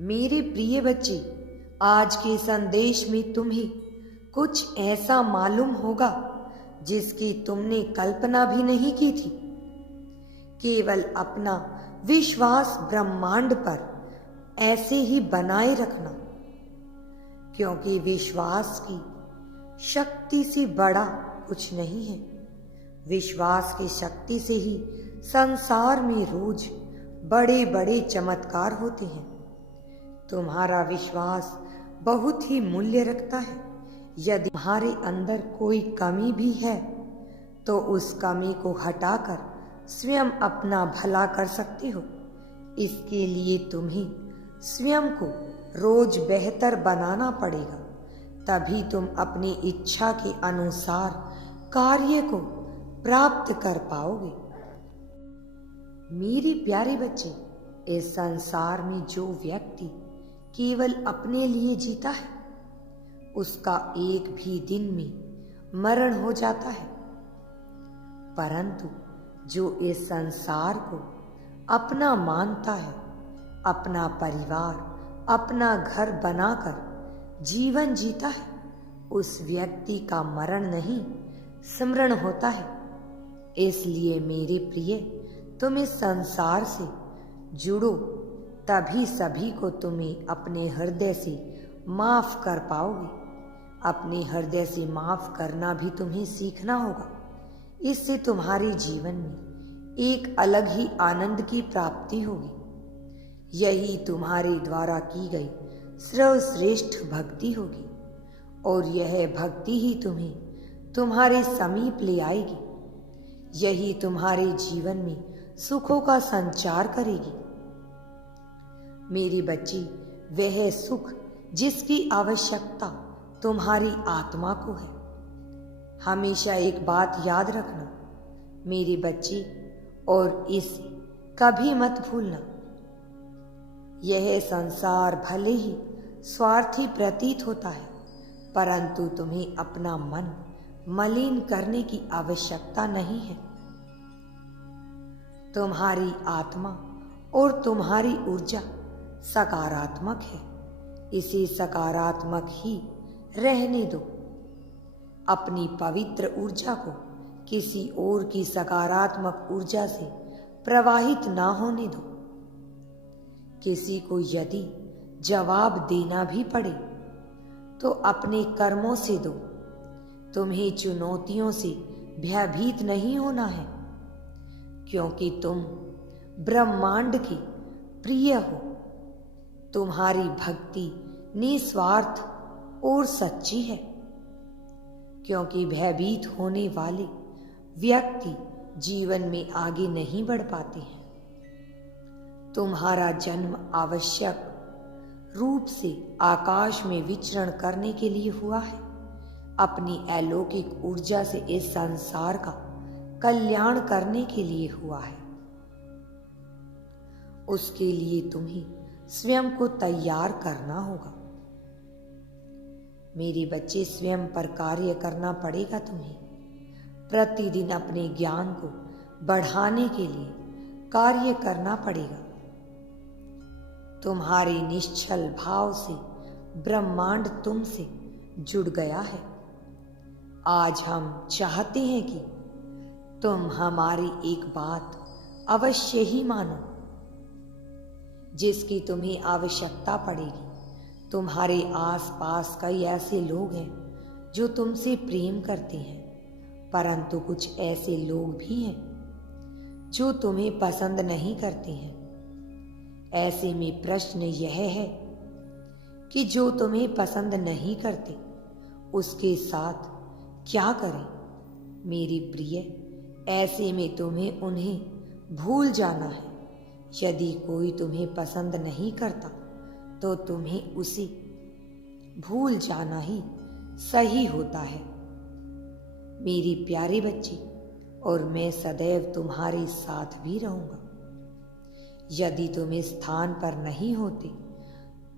मेरे प्रिय बच्चे, आज के संदेश में तुम्हें कुछ ऐसा मालूम होगा जिसकी तुमने कल्पना भी नहीं की थी। केवल अपना विश्वास ब्रह्मांड पर ऐसे ही बनाए रखना, क्योंकि विश्वास की शक्ति से बड़ा कुछ नहीं है। विश्वास की शक्ति से ही संसार में रोज बड़े बड़े चमत्कार होते हैं। तुम्हारा विश्वास बहुत ही मूल्य रखता है। यदि तुम्हारे अंदर कोई कमी भी है तो उस कमी को हटाकर स्वयं अपना भला कर सकते हो। इसके लिए तुम्हें स्वयं को रोज बेहतर बनाना पड़ेगा, तभी तुम अपनी इच्छा के अनुसार कार्य को प्राप्त कर पाओगे। मेरे प्यारे बच्चे, इस संसार में जो व्यक्ति केवल अपने लिए जीता है उसका एक भी दिन में मरण हो जाता है, परंतु जो इस संसार को अपना मानता है, अपना परिवार, अपना घर बनाकर जीवन जीता है, उस व्यक्ति का मरण नहीं स्मरण होता है। इसलिए मेरे प्रिय, तुम इस संसार से जुड़ो, तभी सभी को तुम्हें अपने हृदय से माफ कर पाओगे। अपने हृदय से माफ करना भी तुम्हें सीखना होगा। इससे तुम्हारे जीवन में एक अलग ही आनंद की प्राप्ति होगी। यही तुम्हारे द्वारा की गई सर्वश्रेष्ठ भक्ति होगी और यह भक्ति ही तुम्हें तुम्हारे समीप ले आएगी। यही तुम्हारे जीवन में सुखों का संचार करेगी। मेरी बच्ची, वह सुख जिसकी आवश्यकता तुम्हारी आत्मा को है। हमेशा एक बात याद रखना मेरी बच्ची, और इसे कभी मत भूलना। यह संसार भले ही स्वार्थी प्रतीत होता है, परंतु तुम्हें अपना मन मलिन करने की आवश्यकता नहीं है। तुम्हारी आत्मा और तुम्हारी ऊर्जा सकारात्मक है, इसे सकारात्मक ही रहने दो। अपनी पवित्र ऊर्जा को किसी और की सकारात्मक ऊर्जा से प्रवाहित ना होने दो। किसी को यदि जवाब देना भी पड़े तो अपने कर्मों से दो। तुम्हें चुनौतियों से भयभीत नहीं होना है, क्योंकि तुम ब्रह्मांड के प्रिय हो। तुम्हारी भक्ति निस्वार्थ और सच्ची है, क्योंकि भयभीत होने वाले व्यक्ति जीवन में आगे नहीं बढ़ पाते हैं। तुम्हारा जन्म आवश्यक रूप से आकाश में विचरण करने के लिए हुआ है। अपनी अलौकिक ऊर्जा से इस संसार का कल्याण करने के लिए हुआ है। उसके लिए तुम्हें स्वयं को तैयार करना होगा। मेरे बच्चे, स्वयं पर कार्य करना पड़ेगा तुम्हें। प्रतिदिन अपने ज्ञान को बढ़ाने के लिए कार्य करना पड़ेगा। तुम्हारे निश्चल भाव से ब्रह्मांड तुमसे जुड़ गया है। आज हम चाहते हैं कि तुम हमारी एक बात अवश्य ही मानो, जिसकी तुम्हें आवश्यकता पड़ेगी। तुम्हारे आसपास कई ऐसे लोग हैं जो तुमसे प्रेम करते हैं, परंतु कुछ ऐसे लोग भी हैं जो तुम्हें पसंद नहीं करते हैं। ऐसे में प्रश्न यह है कि जो तुम्हें पसंद नहीं करते उसके साथ क्या करें। मेरी प्रिय, ऐसे में तुम्हें उन्हें भूल जाना है। यदि कोई तुम्हें पसंद नहीं करता तो तुम्हें उसे भूल जाना ही सही होता है। मेरी प्यारे बच्ची, और मैं सदैव तुम्हारे साथ भी रहूंगा। यदि तुम इस स्थान पर नहीं होते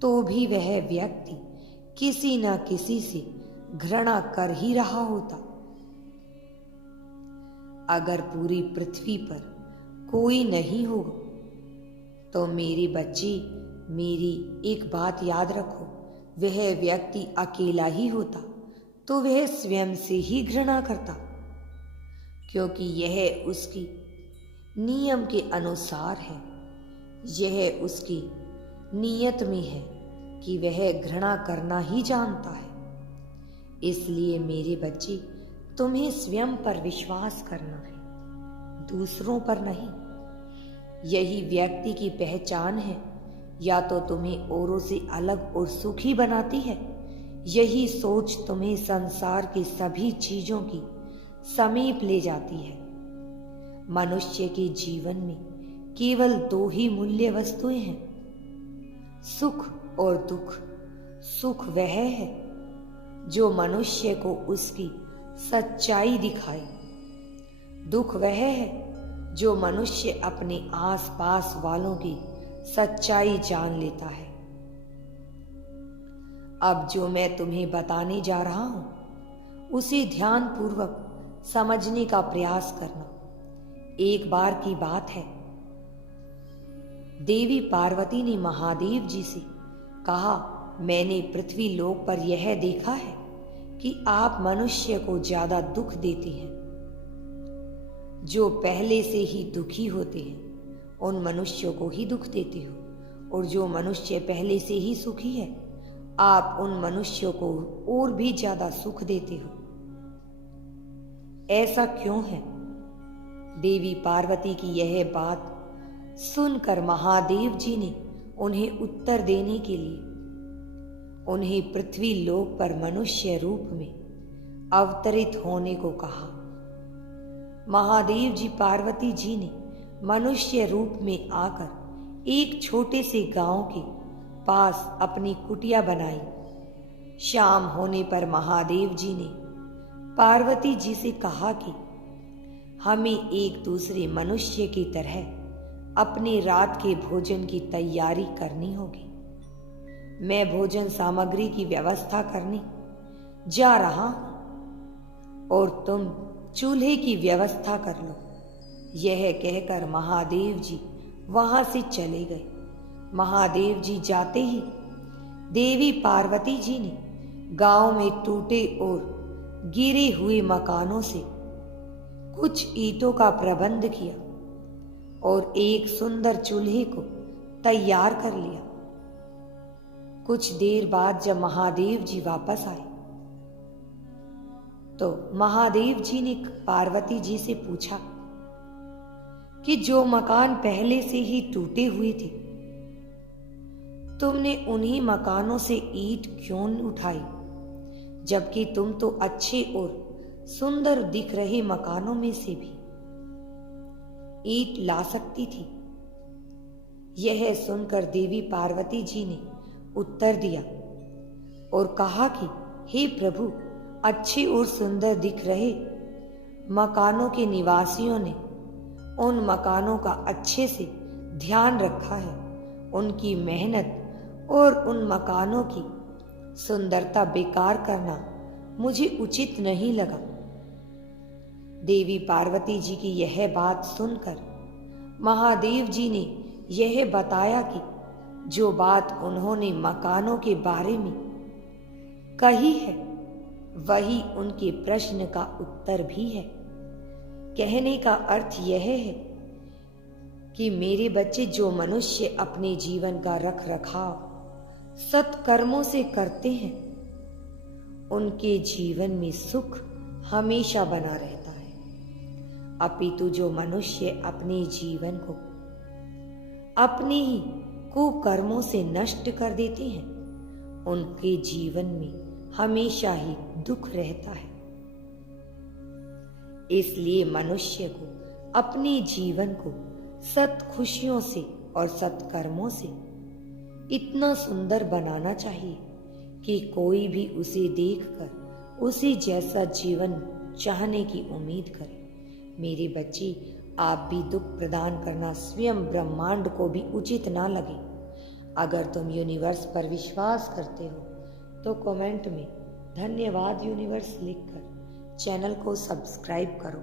तो भी वह व्यक्ति किसी न किसी से घृणा कर ही रहा होता। अगर पूरी पृथ्वी पर कोई नहीं होगा तो मेरी बच्ची, मेरी एक बात याद रखो, वह व्यक्ति अकेला ही होता तो वह स्वयं से ही घृणा करता, क्योंकि यह उसकी नियम के अनुसार है। यह उसकी नीयत में है कि वह घृणा करना ही जानता है। इसलिए मेरे बच्चे, तुम्हें स्वयं पर विश्वास करना है, दूसरों पर नहीं। यही व्यक्ति की पहचान है। या तो तुम्हें औरों से अलग और सुखी बनाती है, यही सोच तुम्हें संसार की सभी चीजों की समीप ले जाती है। मनुष्य के जीवन में केवल दो ही मूल्य वस्तुएं हैं, सुख और दुख। सुख वह है जो मनुष्य को उसकी सच्चाई दिखाए, दुख वह है जो मनुष्य अपने आसपास वालों की सच्चाई जान लेता है। अब जो मैं तुम्हें बताने जा रहा हूं, उसे ध्यान पूर्वक समझने का प्रयास करना। एक बार की बात है, देवी पार्वती ने महादेव जी से कहा, मैंने पृथ्वी लोक पर यह देखा है कि आप मनुष्य को ज्यादा दुख देते हैं। जो पहले से ही दुखी होते हैं उन मनुष्यों को ही दुख देते हो, और जो मनुष्य पहले से ही सुखी है आप उन मनुष्यों को और भी ज्यादा सुख देते हो। ऐसा क्यों है? देवी पार्वती की यह बात सुनकर महादेव जी ने उन्हें उत्तर देने के लिए उन्हें पृथ्वी लोक पर मनुष्य रूप में अवतरित होने को कहा। महादेव जी पार्वती जी ने मनुष्य रूप में आकर एक छोटे से गांव के पास अपनी कुटिया बनाई। शाम होने पर महादेव जी ने पार्वती जी से कहा कि हमें एक दूसरे मनुष्य की तरह अपने रात के भोजन की तैयारी करनी होगी। मैं भोजन सामग्री की व्यवस्था करने जा रहा हूं और तुम चूल्हे की व्यवस्था कर लो। यह कहकर महादेव जी वहां से चले गए। महादेव जी जाते ही देवी पार्वती जी ने गांव में टूटे और गिरे हुए मकानों से कुछ ईंटों का प्रबंध किया और एक सुंदर चूल्हे को तैयार कर लिया। कुछ देर बाद जब महादेव जी वापस आए तो महादेव जी ने पार्वती जी से पूछा कि जो मकान पहले से ही टूटे हुए थे, तुमने उन्हीं मकानों से ईंट क्यों उठाई, जबकि तुम तो अच्छे और सुंदर दिख रहे मकानों में से भी ईंट ला सकती थी। यह सुनकर देवी पार्वती जी ने उत्तर दिया और कहा कि हे प्रभु, अच्छे और सुंदर दिख रहे मकानों के निवासियों ने उन मकानों का अच्छे से ध्यान रखा है। उनकी मेहनत और उन मकानों की सुंदरता बेकार करना मुझे उचित नहीं लगा। देवी पार्वती जी की यह बात सुनकर महादेव जी ने यह बताया कि जो बात उन्होंने मकानों के बारे में कही है वही उनके प्रश्न का उत्तर भी है। कहने का अर्थ यह है कि मेरे बच्चे, जो मनुष्य अपने जीवन का रख रखाव सत्कर्मों से करते हैं उनके जीवन में सुख हमेशा बना रहता है। अपितु जो मनुष्य अपने जीवन को अपने ही कुकर्मों से नष्ट कर देते हैं उनके जीवन में हमेशा ही दुख रहता है। इसलिए मनुष्य को अपने जीवन को सत खुशियों से और सत्कर्मों से इतना सुंदर बनाना चाहिए कि कोई भी उसे देखकर उसी जैसा जीवन चाहने की उम्मीद करे। मेरे बच्चे, आप भी दुख प्रदान करना स्वयं ब्रह्मांड को भी उचित ना लगे। अगर तुम यूनिवर्स पर विश्वास करते हो तो कमेंट में धन्यवाद यूनिवर्स लिखकर चैनल को सब्सक्राइब करो।